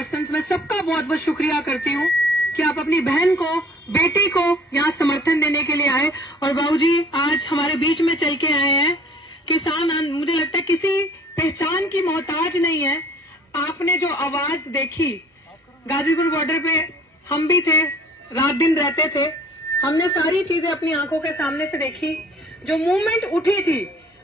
Persons, मैं सबका बहुत बहुत शुक्रिया करती हूँ कि आप अपनी बहन को, बेटी को यहाँ समर्थन देने के लिए आए। और बाबूजी आज हमारे बीच में चल के आए हैं। किसान, मुझे लगता है किसी पहचान की मोहताज नहीं है। आपने जो आवाज देखी, गाजीपुर बॉर्डर पे हम भी थे, रात दिन रहते थे, हमने सारी चीजें अपनी आंखों के सामने से देखी। जो मूवमेंट उठी थी,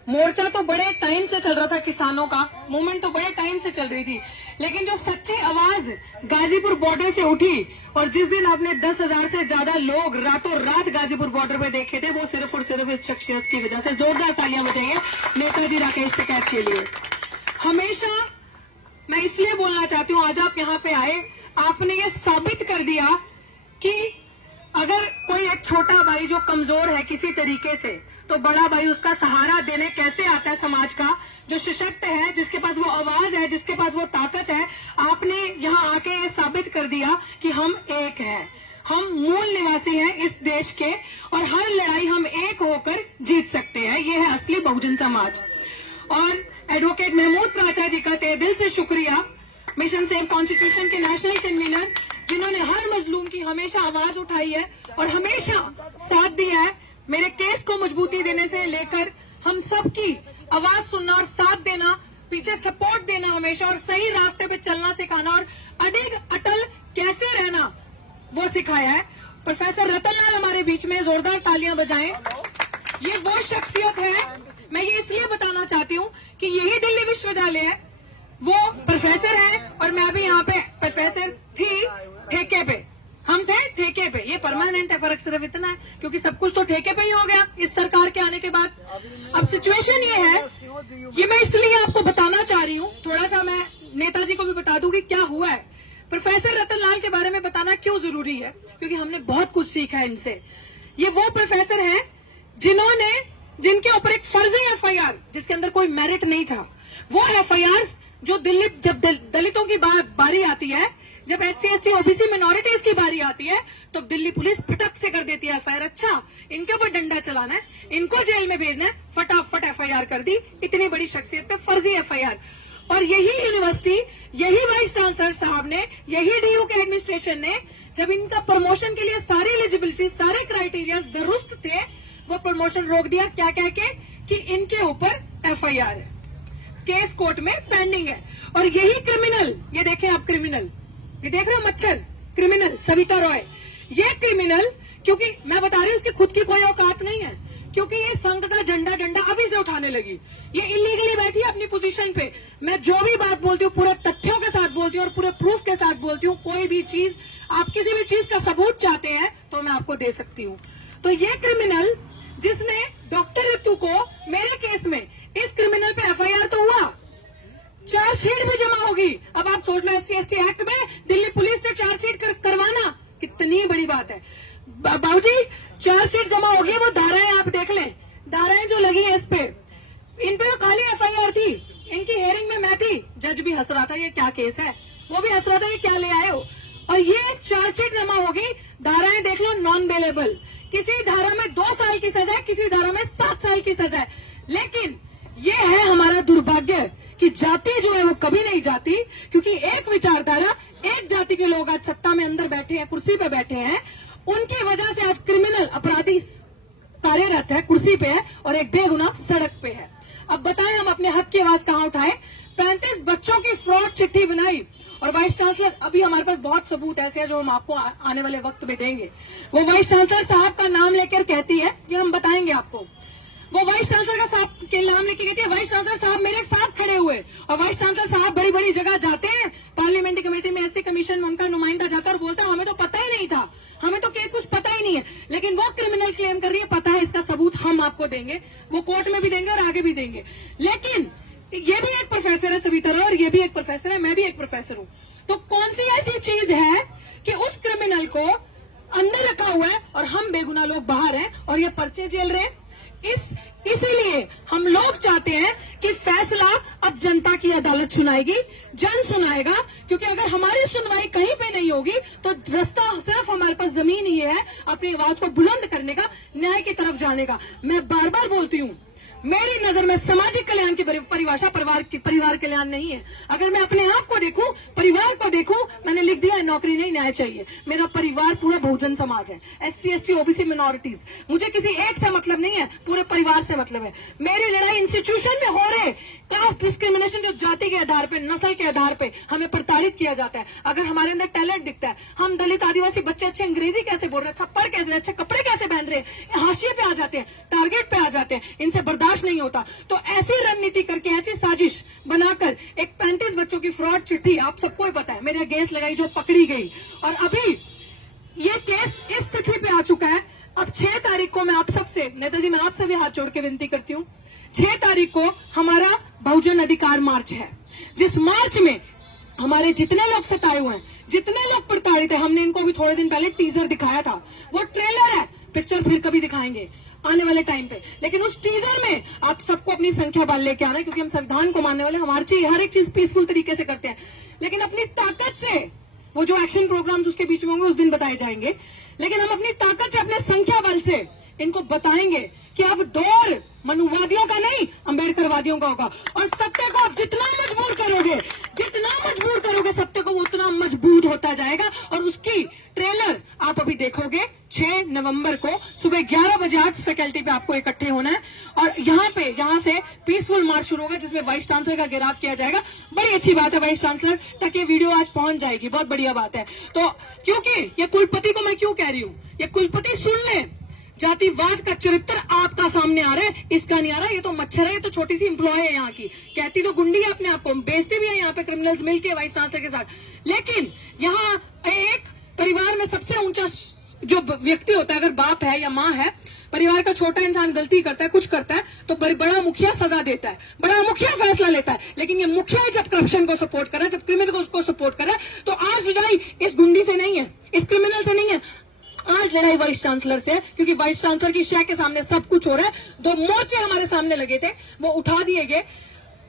मोर्चा तो बड़े टाइम से चल रहा था, किसानों का मूवमेंट तो बड़े टाइम से चल रही थी, लेकिन जो सच्ची आवाज गाजीपुर बॉर्डर से उठी और जिस दिन आपने 10,000 से ज्यादा लोग रातों रात गाजीपुर बॉर्डर पे देखे थे, वो सिर्फ और सिर्फ इस शख्सियत की वजह से। जोरदार तालियां बजाइए नेताजी राकेश टिकैत के लिए। हमेशा मैं इसलिए बोलना चाहती हूँ, आज आप यहाँ पे आए, आपने ये साबित कर दिया कि अगर कोई एक छोटा भाई जो कमजोर है किसी तरीके से, तो बड़ा भाई उसका सहारा देने कैसे आता है समाज का, जो सशक्त है, जिसके पास वो आवाज है, जिसके पास वो ताकत है। आपने यहाँ आके ये साबित कर दिया कि हम एक हैं, हम मूल निवासी हैं इस देश के, और हर लड़ाई हम एक होकर जीत सकते हैं। ये है असली बहुजन समाज। और एडवोकेट महमूद प्राचा जी का तहे दिल से शुक्रिया, मिशन सेव कॉन्स्टिट्यूशन के नेशनल कन्वीनर, जिन्होंने हर मजलूम की हमेशा आवाज उठाई है और हमेशा साथ दिया है। मेरे केस को मजबूती देने से लेकर हम सब की आवाज सुनना और साथ देना, पीछे सपोर्ट देना हमेशा, और सही रास्ते पे चलना सिखाना और अडिग अटल कैसे रहना वो सिखाया है। प्रोफेसर रतनलाल हमारे बीच में, जोरदार तालियां बजाएं। ये वो शख्सियत है, मैं ये इसलिए बताना चाहती हूँ कि यही दिल्ली विश्वविद्यालय है, वो प्रोफेसर है और मैं भी यहाँ पे प्रोफेसर थी, ठेके पे हम थे, ठेके पे। ये परमानेंट है, फर्क सिर्फ इतना है क्योंकि सब कुछ तो ठेके पे ही हो गया इस सरकार के आने के बाद। अब सिचुएशन ये है, ये मैं इसलिए आपको बताना चाह रही हूँ, थोड़ा सा मैं नेताजी को भी बता दूं कि क्या हुआ है। प्रोफेसर रतनलाल के बारे में बताना क्यों जरूरी है, क्योंकि हमने बहुत कुछ सीखा है इनसे। ये वो प्रोफेसर है जिनके ऊपर एक फर्जी एफआईआर, जिसके अंदर कोई मेरिट नहीं था, वो एफआईआर जो दिल्ली, जब दलितों की बारी आती है, जब SC ST OBC मिनोरिटीज की बारी आती है, तो दिल्ली पुलिस फटक से कर देती है एफआईआर। अच्छा, इनके ऊपर डंडा चलाना है, इनको जेल में भेजना है, फटाफट एफआईआर कर दी। इतनी बड़ी शख्सियत पे फर्जी एफआईआर। और यही यूनिवर्सिटी, यही वाइस चांसलर साहब ने, यही DU के एडमिनिस्ट्रेशन ने, जब इनका प्रमोशन के लिए सारी एलिजिबिलिटी, सारे क्राइटेरिया दुरुस्त थे, वो प्रमोशन रोक दिया। क्या कह के कि इनके ऊपर एफआईआर है, केस कोर्ट में पेंडिंग है। और यही क्रिमिनल, ये देखें आप, क्रिमिनल, ये देख रहे हो मच्छर, क्रिमिनल सविता रॉय, ये क्रिमिनल, क्योंकि मैं बता रही हूँ उसकी खुद की कोई औकात नहीं है, क्योंकि ये संघ का झंडा अभी से उठाने लगी। ये इलीगली बैठी है अपनी पोजीशन पे। मैं जो भी बात बोलती हूँ पूरे तथ्यों के साथ बोलती हूँ और पूरे प्रूफ के साथ बोलती हूँ। कोई भी चीज, आप किसी भी चीज का सबूत चाहते हैं तो मैं आपको दे सकती हूँ। तो ये क्रिमिनल, जिसने डॉक्टर ऋतु को, मेरे केस में इस क्रिमिनल पे एफआईआर तो हुआ, चार्जशीट भी जमा होगी। अब आप सोच लो, SC ST एक्ट में दिल्ली पुलिस से चार्जशीट करवाना कितनी बड़ी बात है। बाबूजी, चार्जशीट जमा होगी, वो धाराएं आप देख लें, धाराएं जो लगी है इस पे, इन पे तो खाली एफआईआर थी। इनकी हेयरिंग में मैं थी, जज भी हंस रहा था ये क्या केस है, वो भी हंस रहा था ये क्या ले आए हो। और ये चार्जशीट जमा होगी, धाराएं देख लो, नॉन बेलेबल। किसी धारा में 2 साल की सजा है, किसी धारा में 7 साल की सजा है। लेकिन ये है हमारा दुर्भाग्य कि जाति जो है वो कभी नहीं जाती, क्योंकि एक विचारधारा, एक जाति के लोग आज सत्ता में अंदर बैठे हैं, कुर्सी पे बैठे हैं, उनकी वजह से आज क्रिमिनल अपराधी कार्यरत है, कुर्सी पे है, और एक बेगुनाह सड़क पे है। अब बताएं हम अपने हक की आवाज कहां उठाए। 35 बच्चों की फ्रॉड चिट्ठी बनाई, और वाइस चांसलर, अभी हमारे पास बहुत सबूत ऐसे हैं जो हम आपको आने वाले वक्त में देंगे। वो वाइस चांसलर साहब का नाम लेकर कहती है, ये हम बताएंगे आपको, वो वाइस चांसलर का साहब के नाम लेके कहती है, वाइस चांसलर साहब मेरे साथ खड़े हुए। और वाइस चांसलर साहब बड़ी बड़ी जगह जाते हैं, पार्लियामेंट्री कमेटी में, SC कमीशन में उनका नुमाइंदा जाता है और बोलता है हमें तो पता ही नहीं था, हमें तो कुछ पता ही नहीं है। लेकिन वो क्रिमिनल क्लेम कर रही है पता है, इसका सबूत हम आपको देंगे, वो कोर्ट में भी देंगे और आगे भी देंगे। लेकिन ये भी एक प्रोफेसर है सविता रॉय, और ये भी एक प्रोफेसर है, मैं भी एक प्रोफेसर हूँ। तो कौन सी ऐसी चीज है कि उस क्रिमिनल को अंदर रखा हुआ है और हम बेगुनाह लोग बाहर हैं और ये पर्चे झेल रहे हैं? इसीलिए हम लोग चाहते हैं कि फैसला अब जनता की अदालत सुनाएगी, जन सुनाएगा, क्योंकि अगर हमारी सुनवाई कहीं पे नहीं होगी तो रास्ता सिर्फ हमारे पास जमीन ही है अपनी आवाज को बुलंद करने का, न्याय की तरफ जाने का। मैं बार बार बोलती हूँ, मेरी नजर में सामाजिक कल्याण की परिभाषा परिवार कल्याण नहीं है। अगर मैं अपने आप को देखूं, परिवार को देखूं, नौकरी नहीं, न्याय चाहिए। मेरा परिवार पूरा बहुजन समाज है, SC ST OBC मिनोरिटीज। मुझे किसी एक से मतलब नहीं है, पूरे परिवार से मतलब है। मेरी लड़ाई इंस्टीट्यूशन में हो रहे कास्ट डिस्क्रिमिनेशन, जो जाति के आधार पे, नस्ल के आधार पे हमें प्रताड़ित किया जाता है। अगर हमारे अंदर टैलेंट दिखता है, हम दलित आदिवासी बच्चे अच्छे अंग्रेजी कैसे बोल रहे हैं, छप्पड़ कैसे, अच्छे कपड़े कैसे पहन रहे हैं, हाशिए पे आ जाते हैं, टारगेट पे आ जाते हैं, इनसे बर्दाश्त नहीं होता। तो ऐसी रणनीति करके, ऐसी साजिश बनाकर एक 35 बच्चों की फ्रॉड चिट्ठी, आप सबको ही पता है, मेरे अगेंस्ट लगाई, जो पकड़ी गई। और अभी ये केस इस स्थिति पे आ चुका है। अब 6 तारीख को मैं आप सबसे, नेताजी मैं आपसे भी हाथ जोड़ के विनती करती हूँ, 6 तारीख को हमारा बहुजन अधिकार मार्च है, जिस मार्च में हमारे जितने लोग सताए हुए हैं, जितने लोग प्रताड़ित है, हमने इनको भी थोड़े दिन पहले टीजर दिखाया था, वो ट्रेलर है, पिक्चर फिर कभी दिखाएंगे आने वाले टाइम पे। लेकिन उस टीजर में आप सबको अपनी संख्या बल लेके आना है, क्योंकि हम संविधान को मानने वाले, हमारी चाहिए हर एक चीज पीसफुल तरीके से करते हैं। लेकिन अपनी ताकत से, वो जो एक्शन प्रोग्राम्स उसके बीच में होंगे उस दिन बताए जाएंगे, लेकिन हम अपनी ताकत से, अपने संख्या बल से इनको बताएंगे कि अब दौर मनुवादियों का नहीं, अंबेडकरवादियों का होगा। और सत्य को आप जितना मजबूर करोगे, सत्य को, वो उतना मजबूत होता जाएगा। और उसकी ट्रेलर आप अभी देखोगे 6 नवंबर को सुबह 11 बजे आर्ट्स फैकल्टी पे आपको इकट्ठे होना है। और यहाँ से पीसफुल मार्च शुरू होगा, जिसमें वाइस चांसलर का गिरफ्तार किया जाएगा। बड़ी अच्छी बात है वाइस चांसलर तक ये वीडियो आज पहुंच जाएगी, बहुत बढ़िया बात है। तो क्योंकि ये कुलपति को मैं क्यों कह रही हूँ, ये कुलपति सुन ले, जातिवाद का चरित्र आपका सामने आ रहा है, इसका नहीं आ रहा। ये तो मच्छर है, ये तो छोटी सी एम्प्लॉय है यहाँ की, कहती तो गुंडी है अपने आप को, बेचते भी है यहाँ पे क्रिमिनल्स मिलके वाइस चांसलर के साथ। लेकिन यहाँ एक परिवार में सबसे ऊंचा जो व्यक्ति होता है, अगर बाप है या माँ है, परिवार का छोटा इंसान गलती करता है, कुछ करता है, तो बड़ा मुखिया सजा देता है, बड़ा मुखिया फैसला लेता है। लेकिन ये मुखिया जब करप्शन को सपोर्ट कर रहा है, जब क्रिमिनल को सपोर्ट कर रहा है, तो आज लड़ाई इस गुंडी से नहीं है, इस क्रिमिनल से नहीं है, आज लड़ाई वाइस चांसलर से है। क्योंकि वाइस चांसलर की शय के सामने सब कुछ हो रहा है। 2 मोर्चे हमारे सामने लगे थे, वो उठा दिए गए।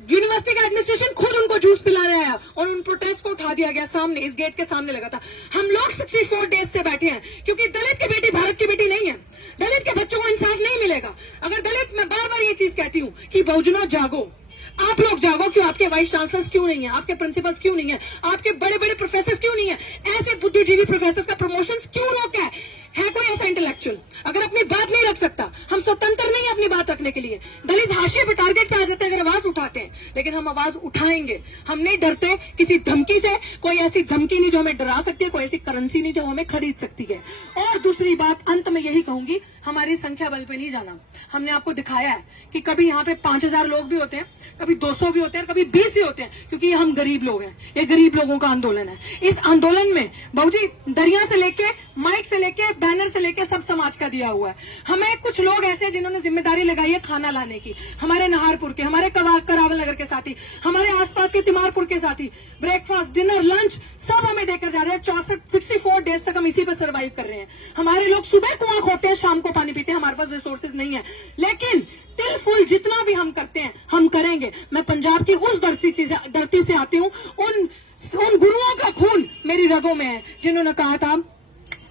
यूनिवर्सिटी का एडमिनिस्ट्रेशन खुद उनको जूस पिला रहा है और उन प्रोटेस्ट को उठा दिया गया, सामने इस गेट के सामने लगा था। हम लोग 64 डेज से बैठे हैं, क्योंकि दलित की बेटी भारत की बेटी नहीं है, दलित के बच्चों को इंसाफ नहीं मिलेगा। अगर दलित, मैं बार बार ये चीज कहती हूँ कि बहुजनों जागो, आप लोग जागो। क्यों आपके वाइस चांसलर्स क्यों नहीं है, आपके प्रिंसिपल्स क्यों नहीं है, आपके बड़े बड़े प्रोफेसर क्यों नहीं है, ऐसे बुद्धिजीवी प्रोफेसर का प्रमोशन क्यों रोका है कोई ऐसा इंटेलेक्चुअल? अगर अपनी बात नहीं रख सकता, हम स्वतंत्र नहीं है अपनी बात रखने के लिए। दलित हाशिए पे, टारगेट पे आ जाते हैं अगर आवाज उठाते हैं, लेकिन हम आवाज उठाएंगे, हम नहीं डरते किसी धमकी से। कोई ऐसी धमकी नहीं जो हमें डरा सकती है, कोई ऐसी करेंसी नहीं जो हमें खरीद सकती है। और दूसरी बात अंत में यही कहूंगी, हमारी संख्या बल पे नहीं जाना। हमने आपको दिखाया है कि कभी यहाँ पे 5000 लोग भी होते हैं, कभी 200 भी होते हैं, कभी 20 ही होते हैं, क्योंकि हम गरीब लोग हैं, ये गरीब लोगों का आंदोलन है। इस आंदोलन में बाबूजी दरिया से लेके, माइक से लेके, बैनर से लेके सब समाज का दिया हुआ है। हमें कुछ लोग ऐसे जिन्होंने जिम्मेदारी लगाई है खाना लाने की, हमारे नाहरपुर के, हमारे करावल नगर के साथी, हमारे आसपास के तिमारपुर के साथी, ब्रेकफास्ट, डिनर, लंच सब हमें देकर जा रहे हैं। 64 डेज तक हम इसी पर सर्वाइव कर रहे हैं। हमारे लोग सुबह कुआं खोदते हैं, शाम को पानी पीते हैं, हमारे पास रिसोर्सेज नहीं है, लेकिन तिल फूल जितना भी हम करते हैं हम करेंगे। मैं पंजाब की उस धरती से आती हूँ, उन गुरुओं का खून मेरी रगों में है, जिन्होंने कहा था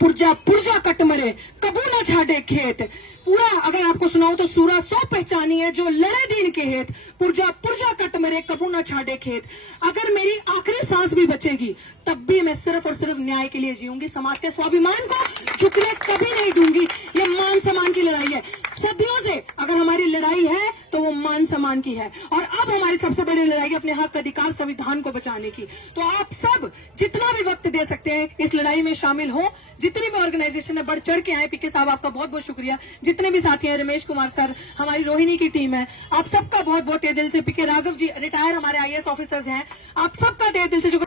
पुरजा पुरजा कट मरे कबू न छाड़े खेत। पूरा अगर आपको सुनाऊं तो सूरा 100 पहचानी है, जो लड़े दीन के हेत, पुरजा पुरजा कट मरे कबू न छाड़े खेत। अगर मेरी आखिरी सांस भी बचेगी तब भी मैं सिर्फ और सिर्फ न्याय के लिए जीऊंगी, समाज के स्वाभिमान को झुकने कभी नहीं दूंगी। ये मान सम्मान की लड़ाई है, सदियों से अगर हमारी लड़ाई है तो वो मान सम्मान की है। और अब हमारी सबसे बड़ी लड़ाई है अपने हक अधिकार संविधान को बचाने की। तो आप सब जितना भी वक्त दे सकते हैं इस लड़ाई में शामिल हो, जितनी भी ऑर्गेनाइजेशन है बढ़ चढ़ के आए। पीके साहब आपका बहुत बहुत शुक्रिया, जितने भी साथी हैं, रमेश कुमार सर, हमारी रोहिणी की टीम है, आप सबका बहुत बहुत तहे दिल से, पीके राघव जी रिटायर हमारे IAS ऑफिसर्स हैं, आप सबका तहे दिल से